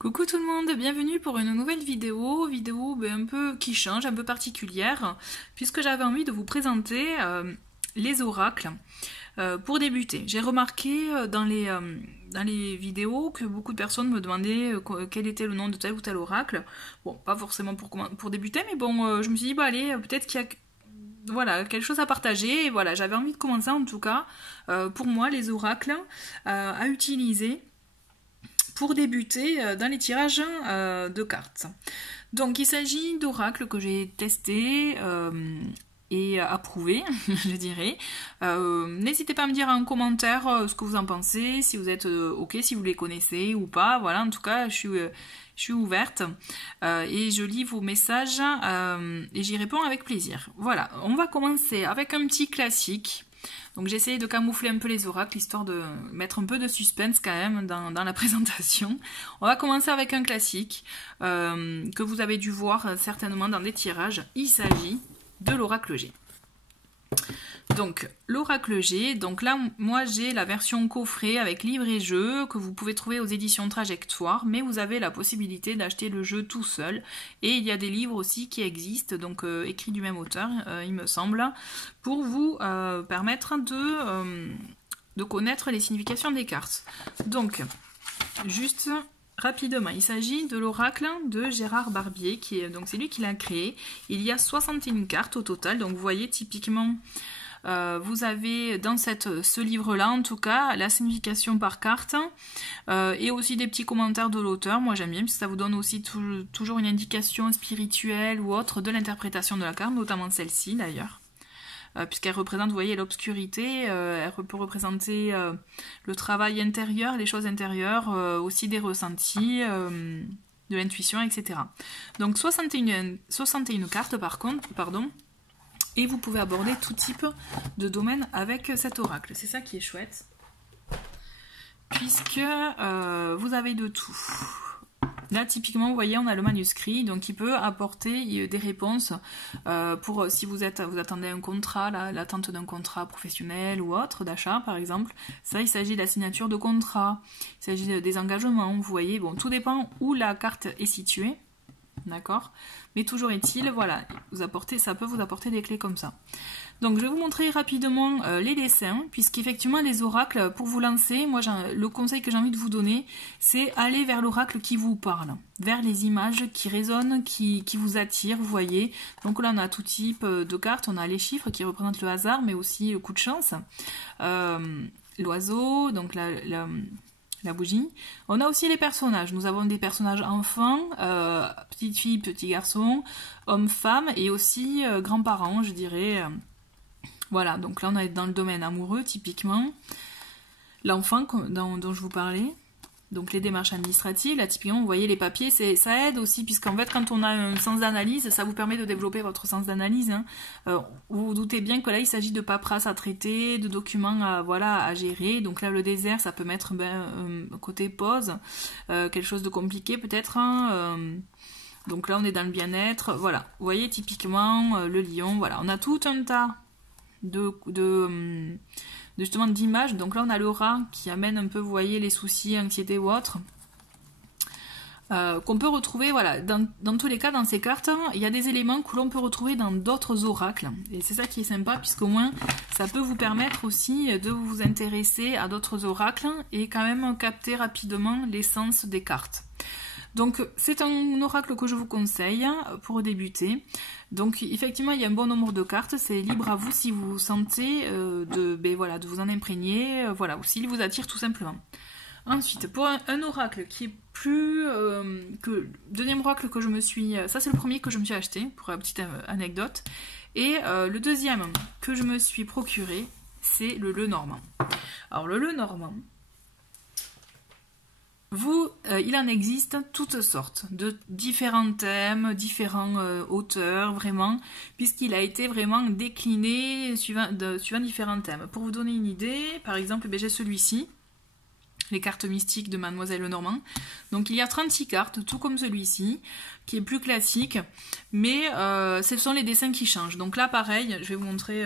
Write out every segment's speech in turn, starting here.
Coucou tout le monde, bienvenue pour une nouvelle vidéo, un peu qui change, un peu particulière, puisque j'avais envie de vous présenter les oracles pour débuter. J'ai remarqué dans les vidéos que beaucoup de personnes me demandaient quel était le nom de tel ou tel oracle. Bon, pas forcément pour débuter, mais bon, je me suis dit, bah allez, peut-être qu'il y a voilà, quelque chose à partager, et voilà, j'avais envie de commencer en tout cas, pour moi, les oracles à utiliser pour débuter dans les tirages de cartes. Donc il s'agit d'oracles que j'ai testés et approuvés, je dirais. N'hésitez pas à me dire en commentaire ce que vous en pensez, si vous êtes ok, si vous les connaissez ou pas. Voilà, en tout cas, je suis ouverte et je lis vos messages et j'y réponds avec plaisir. Voilà, on va commencer avec un petit classique. Donc j'ai essayé de camoufler un peu les oracles, histoire de mettre un peu de suspense quand même dans la présentation. On va commencer avec un classique que vous avez dû voir certainement dans des tirages. Il s'agit de l'oracle G. Donc l'oracle G, donc là moi j'ai la version coffret avec livre et jeu que vous pouvez trouver aux éditions Trajectoire, mais vous avez la possibilité d'acheter le jeu tout seul, et il y a des livres aussi qui existent, donc écrits du même auteur il me semble, pour vous permettre de connaître les significations des cartes. Donc juste rapidement, il s'agit de l'oracle de Gérard Barbier, donc c'est lui qui l'a créé. Il y a 61 cartes au total, donc vous voyez typiquement vous avez dans ce livre-là, en tout cas, la signification par carte et aussi des petits commentaires de l'auteur. Moi j'aime bien, parce que ça vous donne aussi toujours une indication spirituelle ou autre de l'interprétation de la carte, notamment celle-ci d'ailleurs. Puisqu'elle représente, vous voyez, l'obscurité, elle peut représenter le travail intérieur, les choses intérieures, aussi des ressentis, de l'intuition, etc. Donc 61 cartes pardon. Et vous pouvez aborder tout type de domaine avec cet oracle. C'est ça qui est chouette. Puisque vous avez de tout. Là, typiquement, vous voyez, on a le manuscrit. Donc, il peut apporter des réponses pour si vous attendez un contrat, l'attente d'un contrat professionnel ou autre, d'achat, par exemple. Ça, il s'agit de la signature de contrat. Il s'agit des engagements, vous voyez. Bon, tout dépend où la carte est située. D'accord, mais toujours est-il, voilà, ça peut vous apporter des clés comme ça. Donc je vais vous montrer rapidement les dessins, puisqu'effectivement les oracles, pour vous lancer, moi le conseil que j'ai envie de vous donner, c'est aller vers l'oracle qui vous parle, vers les images qui résonnent, qui vous attirent, vous voyez. Donc là on a tout type de cartes, on a les chiffres qui représentent le hasard, mais aussi le coup de chance, l'oiseau, donc la bougie. On a aussi les personnages. Nous avons des personnages enfants, petites filles, petits garçons, hommes, femmes, et aussi grands-parents, je dirais. Voilà, donc là on est dans le domaine amoureux, typiquement. L'enfant dont je vous parlais. Donc les démarches administratives, là typiquement vous voyez les papiers, ça aide aussi, puisqu'en fait quand on a un sens d'analyse, ça vous permet de développer votre sens d'analyse. Vous vous doutez bien que là il s'agit de paperasse à traiter, de documents à gérer. Donc là le désert, ça peut mettre côté pause, quelque chose de compliqué peut-être. Donc là on est dans le bien-être, voilà. Vous voyez typiquement le lion, voilà. On a tout un tas justement d'images. Donc là on a le rat qui amène un peu, vous voyez, les soucis, anxiété ou autre, qu'on peut retrouver, voilà, dans tous les cas dans ces cartes, il y a des éléments que l'on peut retrouver dans d'autres oracles, et c'est ça qui est sympa, puisqu'au moins ça peut vous permettre aussi de vous intéresser à d'autres oracles et quand même capter rapidement l'essence des cartes. Donc c'est un oracle que je vous conseille pour débuter. Donc effectivement il y a un bon nombre de cartes, c'est libre à vous si vous sentez de vous en imprégner, voilà, ou s'il vous attire tout simplement. Ensuite, pour un oracle qui est plus deuxième oracle que je me suis, ça c'est le premier que je me suis acheté pour une petite anecdote, et le deuxième que je me suis procuré, c'est le Lenormand. Alors le Lenormand, il en existe toutes sortes, de différents thèmes, différents auteurs, vraiment, puisqu'il a été vraiment décliné suivant différents thèmes. Pour vous donner une idée, par exemple, j'ai celui-ci, les cartes mystiques de Mademoiselle Lenormand. Donc il y a 36 cartes, tout comme celui-ci, qui est plus classique, mais ce sont les dessins qui changent. Donc là, pareil, je vais vous montrer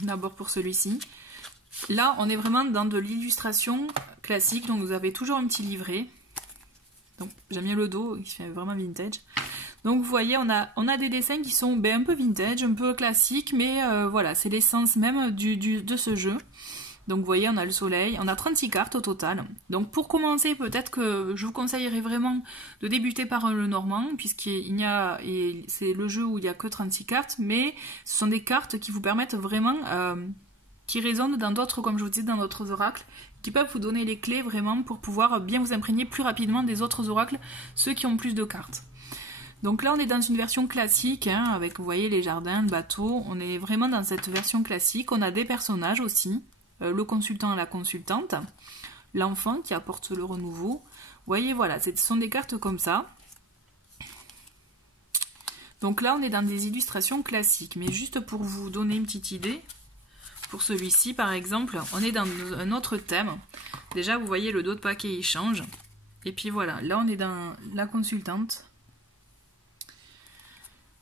d'abord pour celui-ci. Là, on est vraiment dans de l'illustration classique, donc vous avez toujours un petit livret. Donc j'aime bien le dos, il fait vraiment vintage. Donc vous voyez, on a des dessins qui sont un peu vintage, un peu classiques, mais voilà, c'est l'essence même de ce jeu. Donc vous voyez, on a le soleil, on a 36 cartes au total. Donc pour commencer, peut-être que je vous conseillerais vraiment de débuter par le normand, puisqu'il y a, et c'est le jeu où il n'y a que 36 cartes, mais ce sont des cartes qui vous permettent vraiment, qui résonnent dans d'autres, comme je vous disais, dans d'autres oracles, qui peuvent vous donner les clés vraiment pour pouvoir bien vous imprégner plus rapidement des autres oracles, ceux qui ont plus de cartes. Donc là, on est dans une version classique, hein, avec, vous voyez, les jardins, le bateau. On est vraiment dans cette version classique. On a des personnages aussi. Le consultant et la consultante. L'enfant qui apporte le renouveau. Vous voyez, voilà, ce sont des cartes comme ça. Donc là, on est dans des illustrations classiques. Mais juste pour vous donner une petite idée, pour celui-ci, par exemple, on est dans un autre thème. Déjà, vous voyez, le dos de paquet, il change. Et puis voilà, là, on est dans la consultante.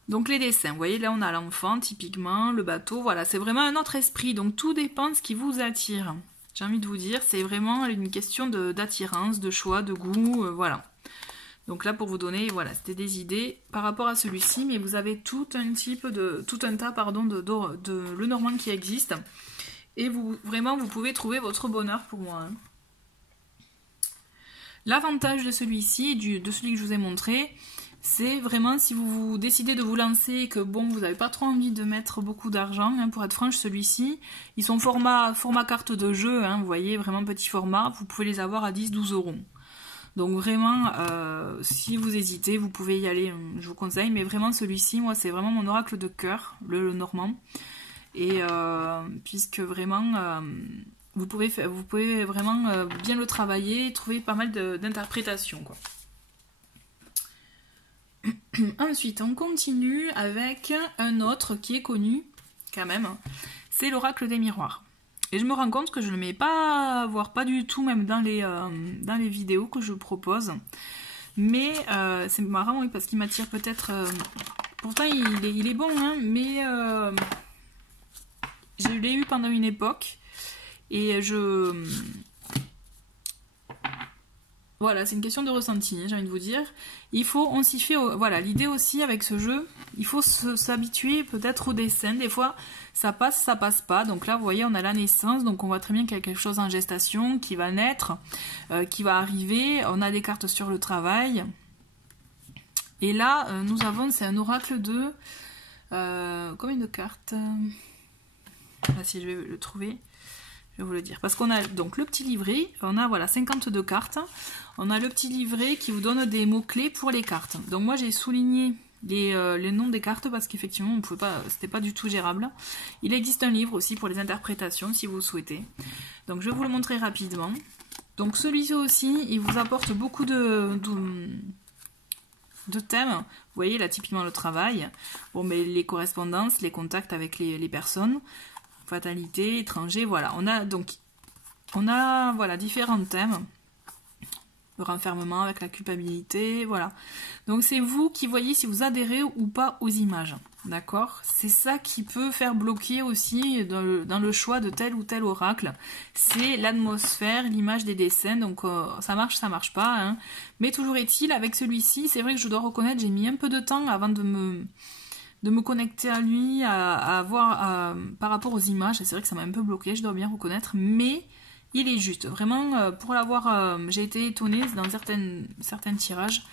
Donc les dessins, vous voyez, là on a l'enfant typiquement, le bateau, voilà, c'est vraiment un autre esprit, donc tout dépend de ce qui vous attire. J'ai envie de vous dire, c'est vraiment une question d'attirance, de choix, de goût, voilà. Donc là pour vous donner, voilà, c'était des idées par rapport à celui-ci, mais vous avez tout un tas, de le normand qui existe, et vraiment vous pouvez trouver votre bonheur pour moi. Hein. L'avantage de celui-ci, de celui que je vous ai montré, c'est vraiment si vous décidez de vous lancer et que bon, vous n'avez pas trop envie de mettre beaucoup d'argent, hein, pour être franche, celui-ci, ils sont format carte de jeu, hein, vous voyez, vraiment petit format, vous pouvez les avoir à 10-12 €. Donc vraiment, si vous hésitez, vous pouvez y aller, je vous conseille, mais vraiment celui-ci, moi c'est vraiment mon oracle de cœur, le normand, et puisque vraiment... vous pouvez vraiment bien le travailler et trouver pas mal d'interprétations, quoi. Ensuite, on continue avec un autre qui est connu, quand même, c'est l'oracle des miroirs. Et je me rends compte que je ne le mets pas, voire pas du tout, même dans les vidéos que je propose. Mais c'est marrant, oui, parce qu'il m'attire peut-être... pourtant, il est bon, hein, mais je l'ai eu pendant une époque. Et voilà, c'est une question de ressenti, j'ai envie de vous dire. On s'y fait, voilà, l'idée aussi avec ce jeu, il faut s'habituer peut-être au dessin. Des fois, ça passe pas. Donc là, vous voyez, on a la naissance, donc on voit très bien qu'il y a quelque chose en gestation qui va naître, qui va arriver. On a des cartes sur le travail. Et là, nous avons, c'est un oracle de... combien de cartes? Ah si, je vais le trouver. Je vais vous le dire. Parce qu'on a donc le petit livret, on a voilà 52 cartes. On a le petit livret qui vous donne des mots-clés pour les cartes. Donc moi j'ai souligné les noms des cartes parce qu'effectivement on pouvait pas, c'était pas du tout gérable. Il existe un livre aussi pour les interprétations si vous le souhaitez. Donc je vais vous le montrer rapidement. Donc celui-ci aussi, il vous apporte beaucoup de thèmes. Vous voyez là typiquement le travail. Bon mais les correspondances, les contacts avec les personnes. Fatalité, étranger, voilà. On a voilà, différents thèmes. Le renfermement avec la culpabilité, voilà. Donc c'est vous qui voyez si vous adhérez ou pas aux images, d'accord? C'est ça qui peut faire bloquer aussi dans le choix de tel ou tel oracle. C'est l'atmosphère, l'image des dessins, donc ça marche pas, hein. Mais toujours est-il, avec celui-ci, c'est vrai que je dois reconnaître, j'ai mis un peu de temps avant de me connecter à lui, à voir par rapport aux images. C'est vrai que ça m'a un peu bloqué, je dois bien reconnaître, mais il est juste. Vraiment, pour l'avoir, j'ai été étonnée dans certains tirages.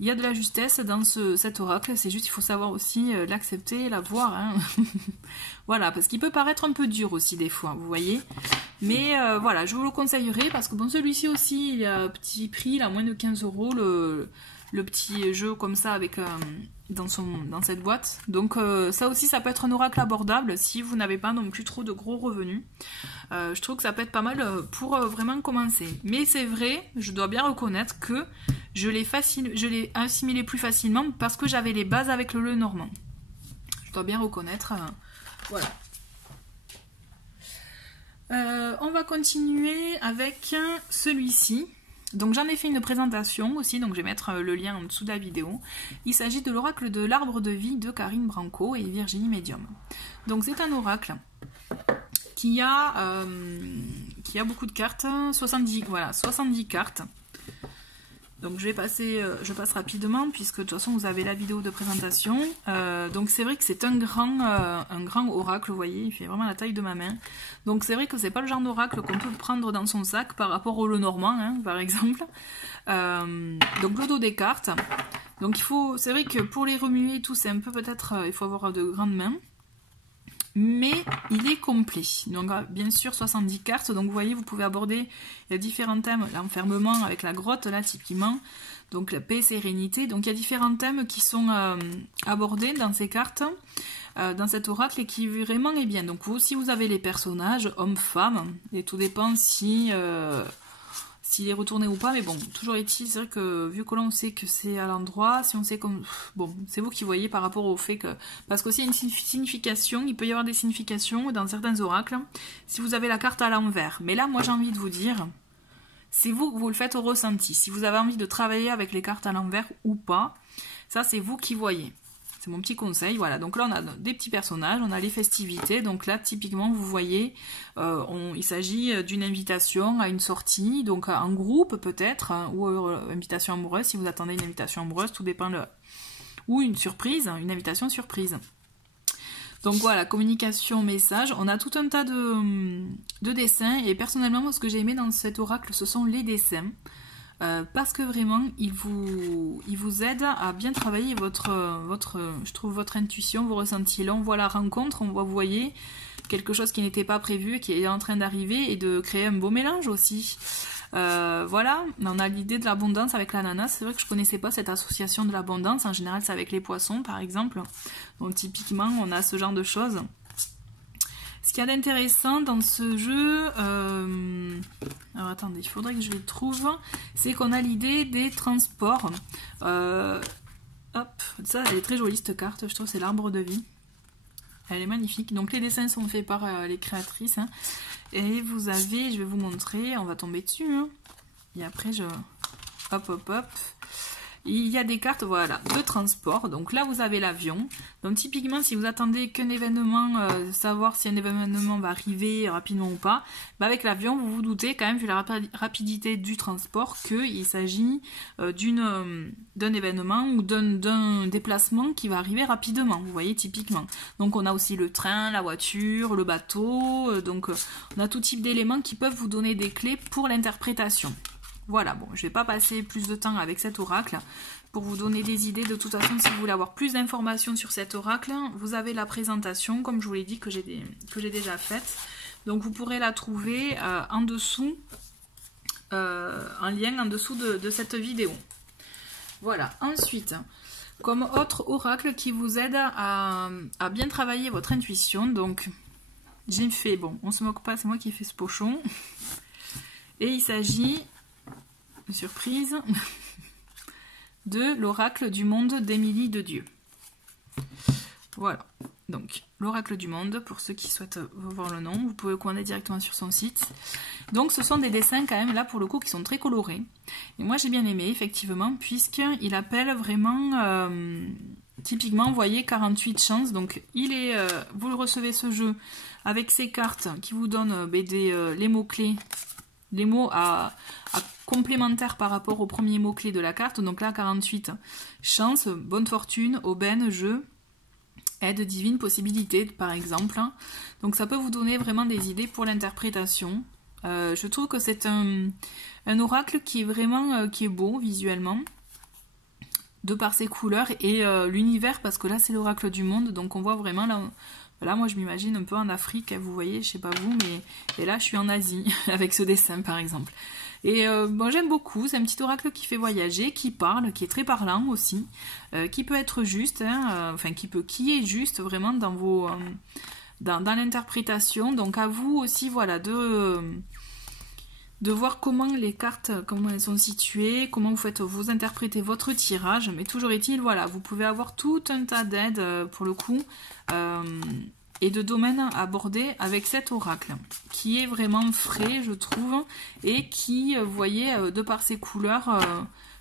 Il y a de la justesse dans cet oracle, c'est juste il faut savoir aussi l'accepter, la voir. Hein. Voilà, parce qu'il peut paraître un peu dur aussi des fois, vous voyez. Mais voilà, je vous le conseillerais parce que bon, celui-ci aussi, il a un petit prix, il a moins de 15 €, le petit jeu comme ça avec dans cette boîte. Donc ça aussi, ça peut être un oracle abordable si vous n'avez pas non plus trop de gros revenus. Je trouve que ça peut être pas mal pour vraiment commencer. Mais c'est vrai, je dois bien reconnaître que je l'ai assimilé plus facilement parce que j'avais les bases avec le normand. Je dois bien reconnaître. Voilà. On va continuer avec celui-ci. Donc j'en ai fait une présentation aussi, donc je vais mettre le lien en dessous de la vidéo. Il s'agit de l'oracle de l'arbre de vie de Karine Branco et Virginie Medium. Donc c'est un oracle qui a beaucoup de cartes, 70 cartes. Donc je passe rapidement puisque de toute façon vous avez la vidéo de présentation. Donc c'est vrai que c'est un grand oracle, vous voyez, il fait vraiment la taille de ma main. Donc c'est vrai que c'est pas le genre d'oracle qu'on peut prendre dans son sac par rapport au Lenormand, hein, par exemple. Donc le dos des cartes. Donc c'est vrai que pour les remuer et tout, c'est un peu peut-être, il faut avoir de grandes mains. Mais il est complet. Donc bien sûr 70 cartes, donc vous voyez vous pouvez aborder différents thèmes, l'enfermement avec la grotte là typiquement, donc la paix, sérénité, donc il y a différents thèmes qui sont abordés dans ces cartes, dans cet oracle et qui vraiment est bien. Donc vous aussi vous avez les personnages, hommes, femmes, et tout dépend si... s'il est retourné ou pas, mais bon, toujours est-il, c'est vrai que vu que là on sait que c'est à l'endroit, si on sait comme... Bon, c'est vous qui voyez par rapport au fait que... Parce qu'aussi il y a une signification, il peut y avoir des significations dans certains oracles, si vous avez la carte à l'envers. Mais là, moi j'ai envie de vous dire, c'est vous que vous le faites au ressenti. Si vous avez envie de travailler avec les cartes à l'envers ou pas, ça c'est vous qui voyez. C'est mon petit conseil, voilà. Donc là, on a des petits personnages, on a les festivités. Donc là, typiquement, vous voyez, il s'agit d'une invitation à une sortie, donc en groupe peut-être, hein, ou invitation amoureuse, si vous attendez une invitation amoureuse, tout dépend ou une surprise, une invitation surprise. Donc voilà, communication, message. On a tout un tas de dessins, et personnellement, moi, ce que j'ai aimé dans cet oracle, ce sont les dessins. Parce que vraiment, il vous aide à bien travailler je trouve votre intuition, vos ressentis. Là, on voit la rencontre, vous voyez, quelque chose qui n'était pas prévu, qui est en train d'arriver, et de créer un beau mélange aussi. Voilà, on a l'idée de l'abondance avec l'ananas. C'est vrai que je connaissais pas cette association de l'abondance. En général, c'est avec les poissons, par exemple. Donc, typiquement, on a ce genre de choses. Ce qu'il y a d'intéressant dans ce jeu, alors attendez, il faudrait que je les trouve, c'est qu'on a l'idée des transports. Hop, ça elle est très jolie cette carte, je trouve, c'est l'arbre de vie. Elle est magnifique. Donc les dessins sont faits par les créatrices. Hein. Et vous avez, je vais vous montrer, on va tomber dessus. Hein. Et après hop hop hop. Il y a des cartes, voilà, de transport. Donc là, vous avez l'avion. Donc typiquement, si vous attendez qu'un événement, savoir si un événement va arriver rapidement ou pas, bah avec l'avion, vous vous doutez quand même, vu la rapidité du transport, qu'il s'agit d'un événement ou d'un déplacement qui va arriver rapidement, vous voyez, typiquement. Donc on a aussi le train, la voiture, le bateau. Donc on a tout type d'éléments qui peuvent vous donner des clés pour l'interprétation. Voilà, bon, je ne vais pas passer plus de temps avec cet oracle pour vous donner des idées. De toute façon, si vous voulez avoir plus d'informations sur cet oracle, vous avez la présentation, comme je vous l'ai dit, que j'ai déjà faite. Donc vous pourrez la trouver en dessous, en lien en dessous de cette vidéo. Voilà, ensuite, comme autre oracle qui vous aide à bien travailler votre intuition, donc j'ai fait, bon, on se moque pas, c'est moi qui ai fait ce pochon. Et il s'agit... surprise, de l'oracle du monde d'Émilie de Dieu. Voilà, donc l'oracle du monde, pour ceux qui souhaitent voir le nom, vous pouvez commander directement sur son site. Donc ce sont des dessins quand même, là pour le coup, qui sont très colorés. Et moi j'ai bien aimé, effectivement, puisqu'il appelle vraiment, typiquement, vous voyez, 48 chances. Donc vous recevez ce jeu avec ces cartes qui vous donnent les mots-clés, les mots à complémentaires par rapport au premier mot-clé de la carte. Donc là, 48, chance, bonne fortune, aubaine, jeu, aide divine, possibilité, par exemple. Donc ça peut vous donner vraiment des idées pour l'interprétation. Je trouve que c'est un oracle qui est vraiment qui est beau visuellement, de par ses couleurs et l'univers, parce que là, c'est l'oracle du monde. Donc on voit vraiment là... Là, moi, je m'imagine un peu en Afrique, vous voyez, je sais pas vous, mais et là, je suis en Asie, avec ce dessin, par exemple. Et bon, j'aime beaucoup, c'est un petit oracle qui fait voyager, qui parle, qui est très parlant aussi, qui peut être juste, hein, enfin, qui est juste vraiment dans dans l'interprétation. Donc, à vous aussi, voilà, de voir comment les cartes, comment elles sont situées, comment vous interprétez votre tirage, mais toujours est-il, voilà, vous pouvez avoir tout un tas d'aides, pour le coup, et de domaines abordés avec cet oracle, qui est vraiment frais, je trouve, et qui, vous voyez, de par ses couleurs,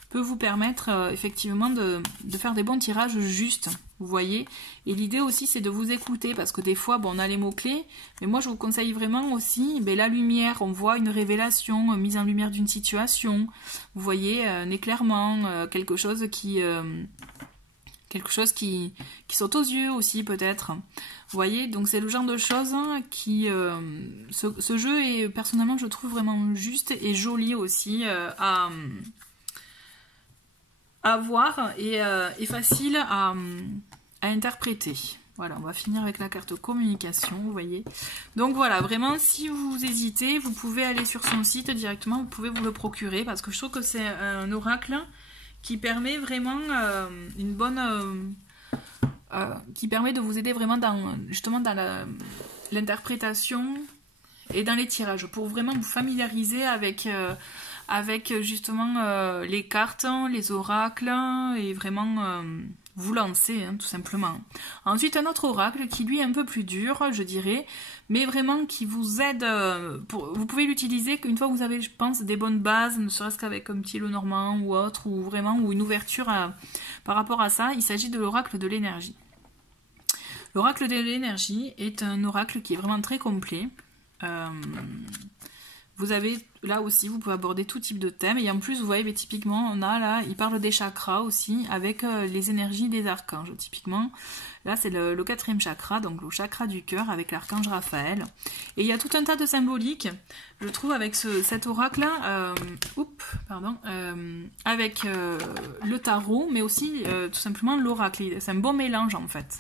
peut vous permettre effectivement de faire des bons tirages justes, vous voyez. Et l'idée aussi c'est de vous écouter, parce que des fois bon, on a les mots-clés, mais moi je vous conseille vraiment aussi la lumière, on voit une révélation, mise en lumière d'une situation, vous voyez, un éclairement, quelque chose qui saute aux yeux aussi peut-être. Vous voyez, donc c'est le genre de choses qui... ce jeu est personnellement je trouve vraiment juste et joli aussi à voir et facile à interpréter. Voilà, on va finir avec la carte communication, vous voyez. Donc voilà, vraiment, si vous hésitez, vous pouvez aller sur son site directement, vous pouvez vous le procurer, parce que je trouve que c'est un oracle qui permet vraiment une bonne... qui permet de vous aider vraiment justement dans l'interprétation et dans les tirages, pour vraiment vous familiariser avec justement les cartes, les oracles, et vraiment vous lancer, hein, tout simplement. Ensuite, un autre oracle qui lui est un peu plus dur, je dirais, mais vraiment qui vous aide, vous pouvez l'utiliser qu'une fois que vous avez, je pense, des bonnes bases, ne serait-ce qu'avec un petit Lenormand ou autre, ou vraiment ou une ouverture par rapport à ça. Il s'agit de l'oracle de l'énergie. L'oracle de l'énergie est un oracle qui est vraiment très complet. Vous avez, là aussi, vous pouvez aborder tout type de thème. Et en plus, vous voyez, typiquement, on a là, il parle des chakras aussi, avec les énergies des archanges. Typiquement, là, c'est le 4e chakra, donc le chakra du cœur, avec l'archange Raphaël. Et il y a tout un tas de symboliques, je trouve, avec cet oracle-là, avec le tarot, mais aussi, tout simplement, l'oracle. C'est un bon mélange, en fait.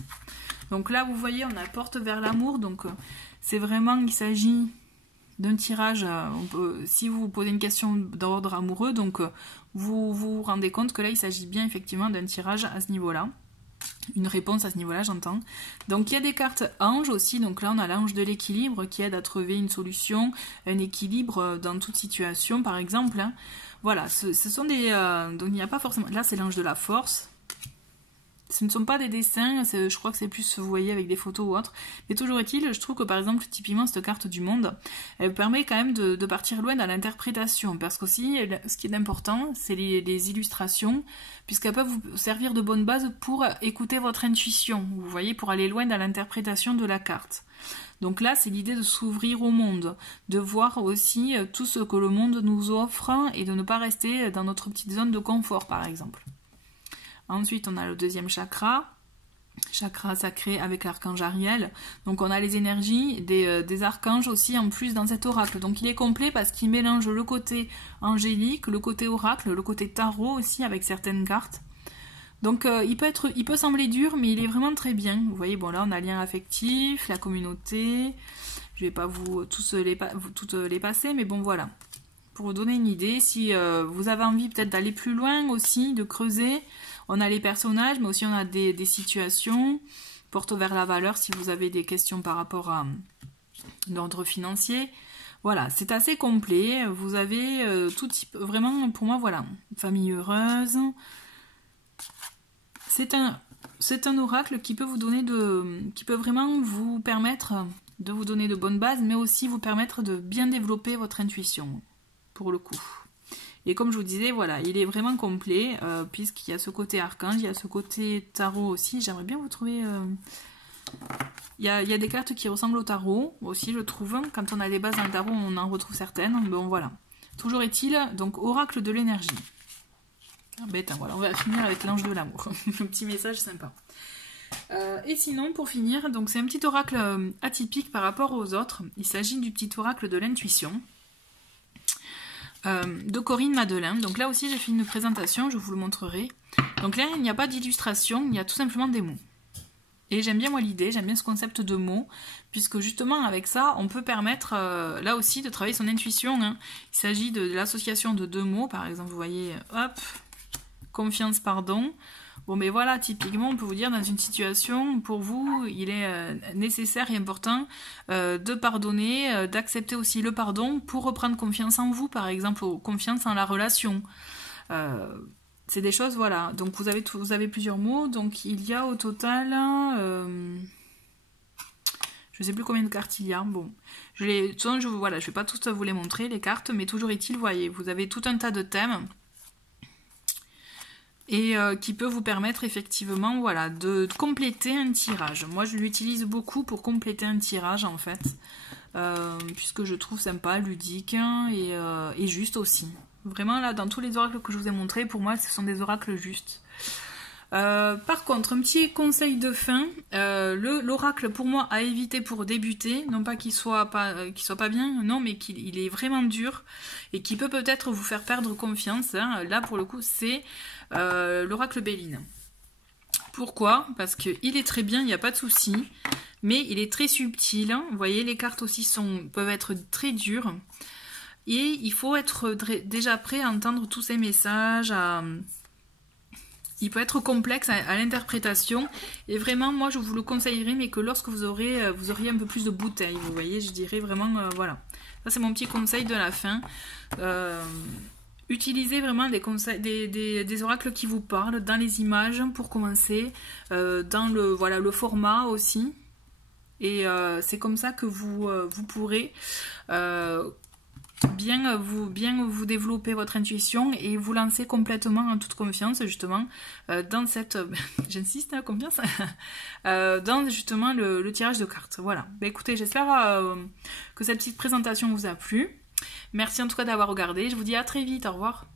Donc là, vous voyez, on apporte vers l'amour, donc c'est vraiment, il s'agit d'un tirage, si vous vous posez une question d'ordre amoureux, donc vous vous rendez compte que là, il s'agit bien effectivement d'un tirage à ce niveau-là, une réponse à ce niveau-là, j'entends. Donc il y a des cartes anges aussi, donc là on a l'ange de l'équilibre qui aide à trouver une solution, un équilibre dans toute situation, par exemple. Hein. Voilà, ce sont des... donc il n'y a pas forcément... Là c'est l'ange de la force. Ce ne sont pas des dessins, je crois que c'est plus, vous voyez, avec des photos ou autre. Mais toujours est-il, je trouve que par exemple, typiquement, cette carte du monde, elle permet quand même de partir loin dans l'interprétation. Parce qu'aussi, ce qui est important, c'est les illustrations, puisqu'elles peuvent vous servir de bonne base pour écouter votre intuition. Vous voyez, pour aller loin dans l'interprétation de la carte. Donc là, c'est l'idée de s'ouvrir au monde, de voir aussi tout ce que le monde nous offre et de ne pas rester dans notre petite zone de confort, par exemple. Ensuite, on a le 2e chakra sacré avec l'archange Ariel. Donc on a les énergies des archanges aussi en plus dans cet oracle. Donc il est complet parce qu'il mélange le côté angélique, le côté oracle, le côté tarot aussi avec certaines cartes. Donc il peut sembler dur, mais il est vraiment très bien. Vous voyez, bon là on a lien affectif, la communauté. Je vais pas vous toutes les passer, mais bon voilà. Pour vous donner une idée, si vous avez envie peut-être d'aller plus loin aussi, de creuser, on a les personnages, mais aussi on a des situations, porte vers la valeur si vous avez des questions par rapport à l'ordre financier. Voilà, c'est assez complet, vous avez tout type, vraiment pour moi voilà, famille heureuse. C'est un oracle qui peut vous donner qui peut vraiment vous permettre de vous donner de bonnes bases, mais aussi vous permettre de bien développer votre intuition, pour le coup. Et comme je vous disais, voilà, il est vraiment complet, puisqu'il y a ce côté archange, il y a ce côté tarot aussi. J'aimerais bien vous trouver... Il y a des cartes qui ressemblent au tarot, aussi, je trouve. Quand on a des bases dans le tarot, on en retrouve certaines. Bon, voilà. Toujours est-il, donc, oracle de l'énergie. Bête, hein, voilà, on va finir avec l'ange de l'amour. Un petit message sympa. Et sinon, pour finir, donc c'est un petit oracle atypique par rapport aux autres. Il s'agit du petit oracle de l'intuition. De Corinne Madeleine. Donc là aussi j'ai fait une présentation, je vous le montrerai. Donc là il n'y a pas d'illustration, il y a tout simplement des mots. Et j'aime bien moi l'idée, j'aime bien ce concept de mots, puisque justement avec ça on peut permettre là aussi de travailler son intuition. Hein. Il s'agit de l'association de 2 mots, par exemple vous voyez, hop, confiance, pardon. Bon mais voilà, typiquement on peut vous dire dans une situation, pour vous, il est nécessaire et important de pardonner, d'accepter aussi le pardon pour reprendre confiance en vous, par exemple, ou confiance en la relation. C'est des choses, voilà. Donc vous avez plusieurs mots, donc il y a au total... je sais plus combien de cartes il y a, bon. Je vais pas toutes vous les montrer, les cartes, mais toujours est-il, vous voyez, vous avez tout un tas de thèmes. et qui peut vous permettre effectivement voilà, de compléter un tirage. Moi je l'utilise beaucoup pour compléter un tirage en fait, puisque je trouve sympa, ludique et juste aussi. Vraiment là dans tous les oracles que je vous ai montrés, pour moi ce sont des oracles justes. Par contre, un petit conseil de fin, l'oracle pour moi à éviter pour débuter, non pas qu'il soit pas bien, non, mais qu'il est vraiment dur et qui peut peut-être vous faire perdre confiance, hein. Là pour le coup c'est l'oracle Béline. Pourquoi? Parce qu'il est très bien, il n'y a pas de souci, mais il est très subtil, hein. Vous voyez, les cartes aussi peuvent être très dures et il faut être déjà prêt à entendre tous ces messages, il peut être complexe à l'interprétation et vraiment moi je vous le conseillerais, mais que lorsque vous auriez un peu plus de bouteilles, vous voyez, je dirais vraiment voilà. Ça c'est mon petit conseil de la fin. Utilisez vraiment des oracles qui vous parlent dans les images pour commencer, dans le format aussi. Et c'est comme ça que vous pourrez bien vous développer votre intuition et vous lancer complètement en toute confiance justement dans cette j'insiste, confiance dans justement le tirage de cartes. Voilà, bah, écoutez, j'espère que cette petite présentation vous a plu. Merci en tout cas d'avoir regardé, je vous dis à très vite, au revoir.